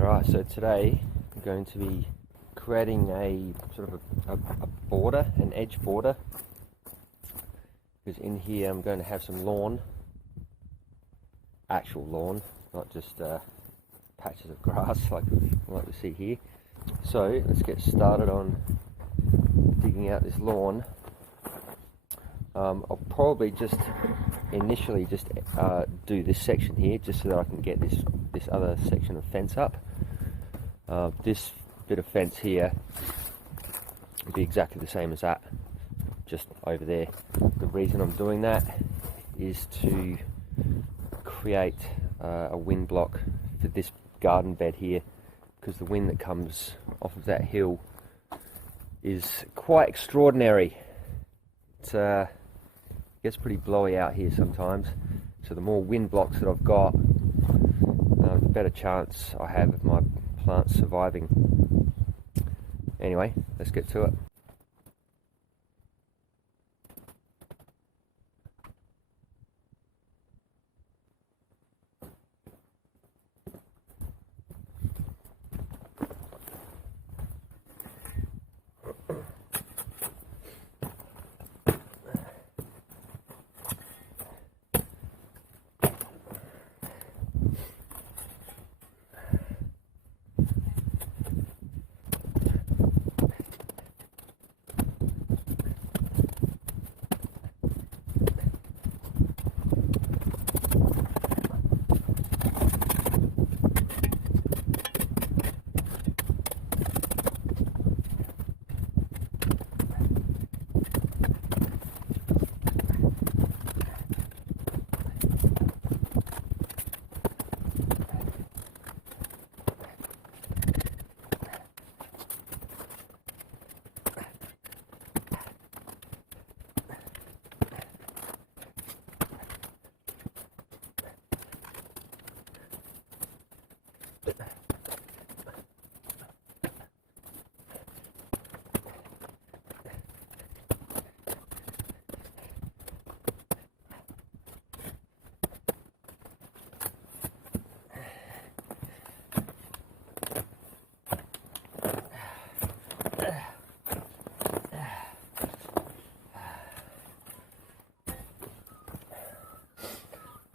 Alright, so today I'm going to be creating a sort of a border, an edge border, because in here I'm going to have some lawn, actual lawn, not just patches of grass like we see here. So let's get started on digging out this lawn. I'll probably just initially do this section here just so that I can get this other section of fence up. This bit of fence here will be exactly the same as that, just over there. The reason I'm doing that is to create a wind block for this garden bed here, because the wind that comes off of that hill is quite extraordinary. It gets pretty blowy out here sometimes, so the more wind blocks that I've got, the better chance I have of my plants surviving. Anyway, let's get to it.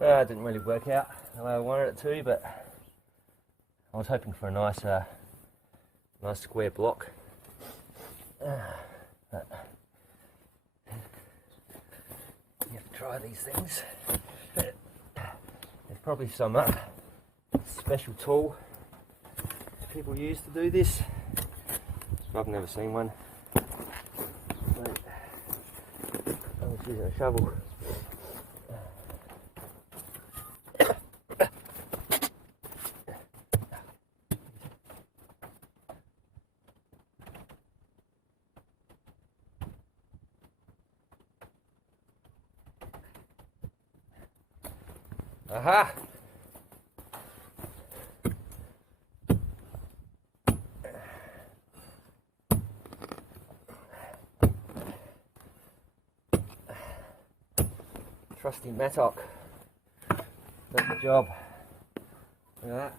It didn't really work out the way I wanted it to, but I was hoping for a nice square block. But you have to try these things. There's probably some special tool people use to do this. I've never seen one. But I was using a shovel. Aha! Trusty mattock does the job. Look at that.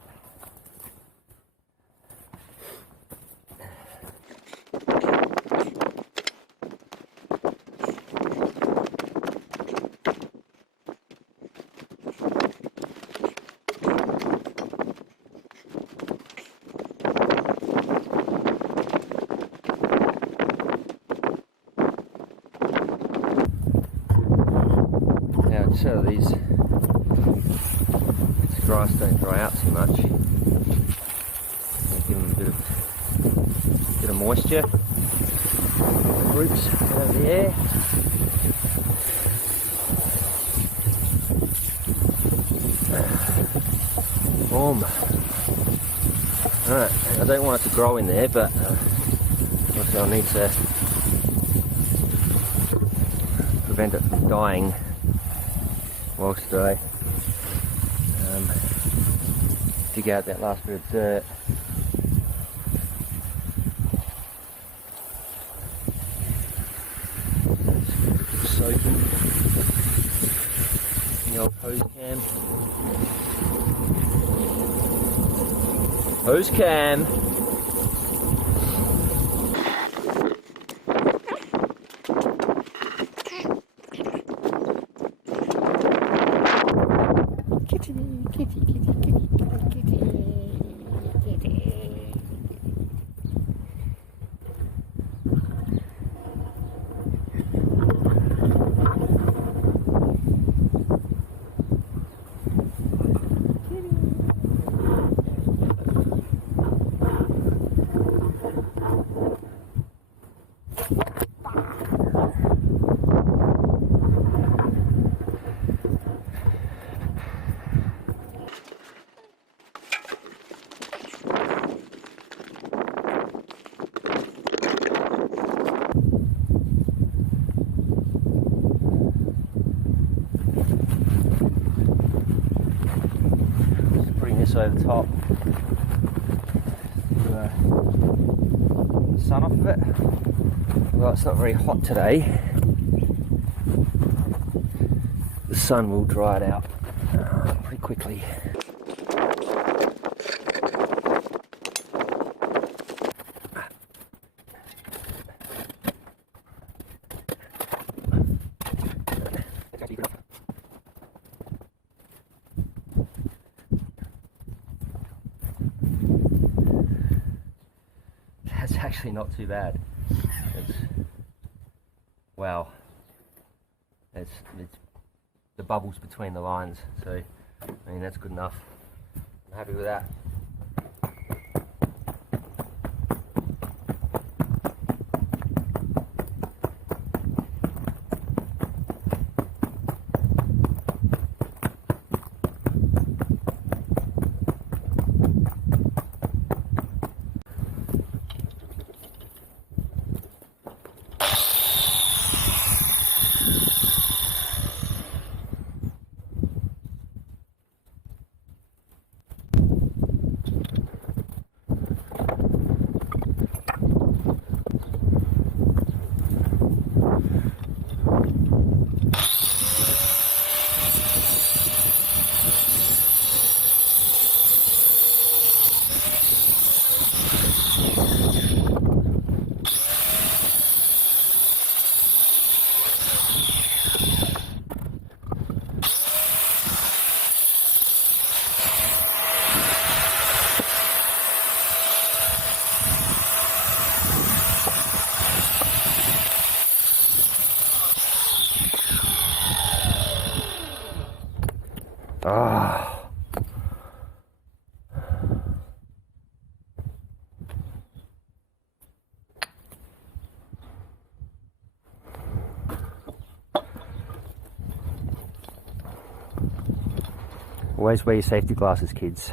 So these grass don't dry out too much. Give them a bit of moisture. Roots out of the air. Boom. Alright, I don't want it to grow in there, but obviously I'll need to prevent it from dying whilst I dig out that last bit of dirt. Soaking in the old hose cam. Who's Cam? Kitty, kitty, kitty, kitty, kitty, kitty. Over the top, the sun off of it. Well, it's not very hot today. The sun will dry it out pretty quickly. It's actually not too bad. Wow. It's the bubbles between the lines, so I mean that's good enough. I'm happy with that. Ah. Always wear your safety glasses, kids.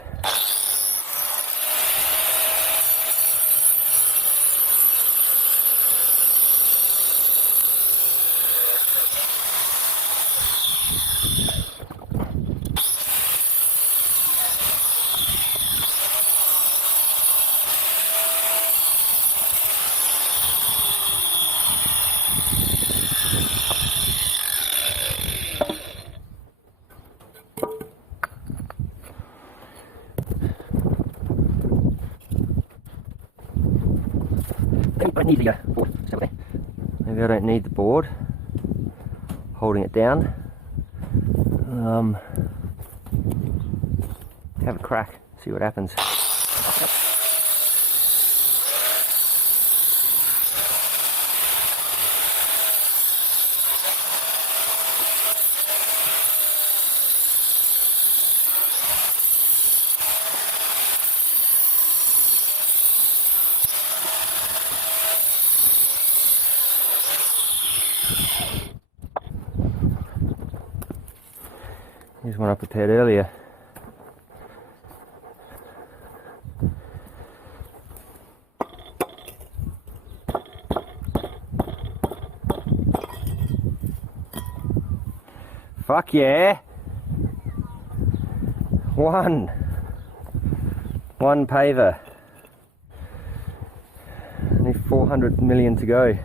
I need the board. Maybe I don't need the board. Holding it down. Have a crack. See what happens. Here's one I prepared earlier. Fuck yeah! One paver. Only 400 million to go.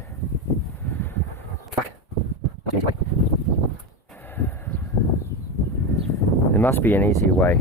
Fuck. There must be an easier way.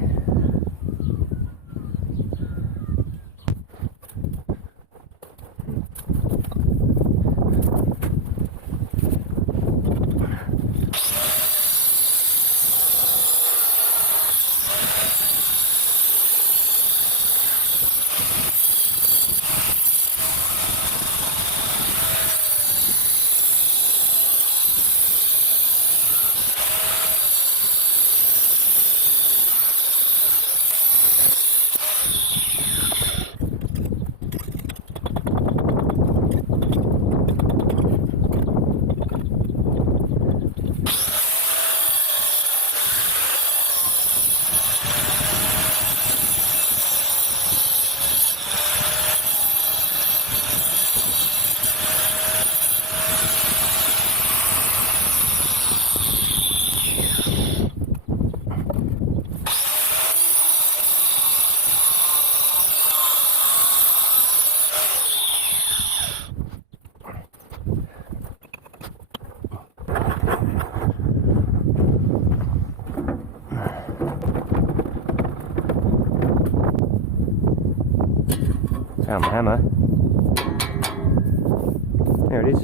Found my hammer. There it is.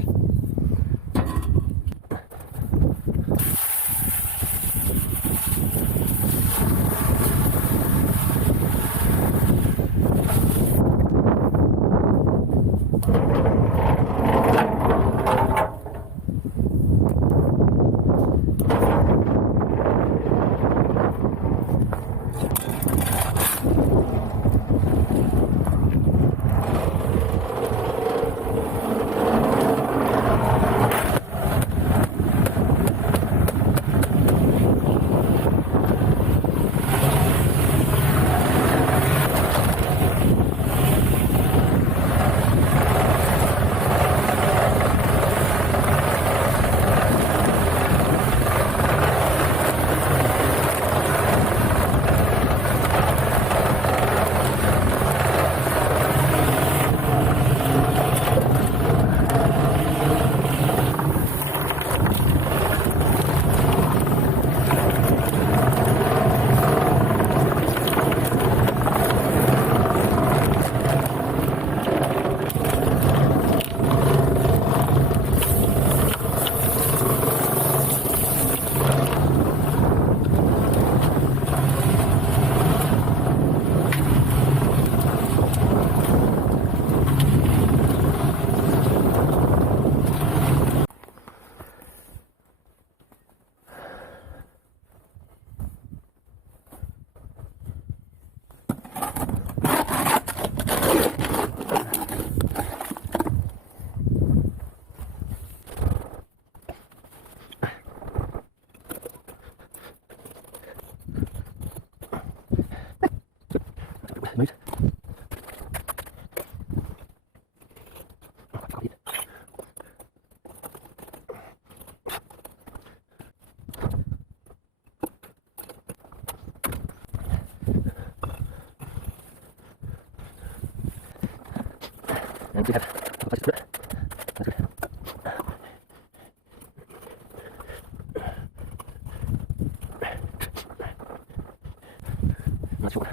Move. And we have a place to put it. That's good. Not sure.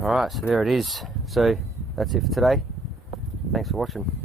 Alright, so there it is. So that's it for today. Thanks for watching.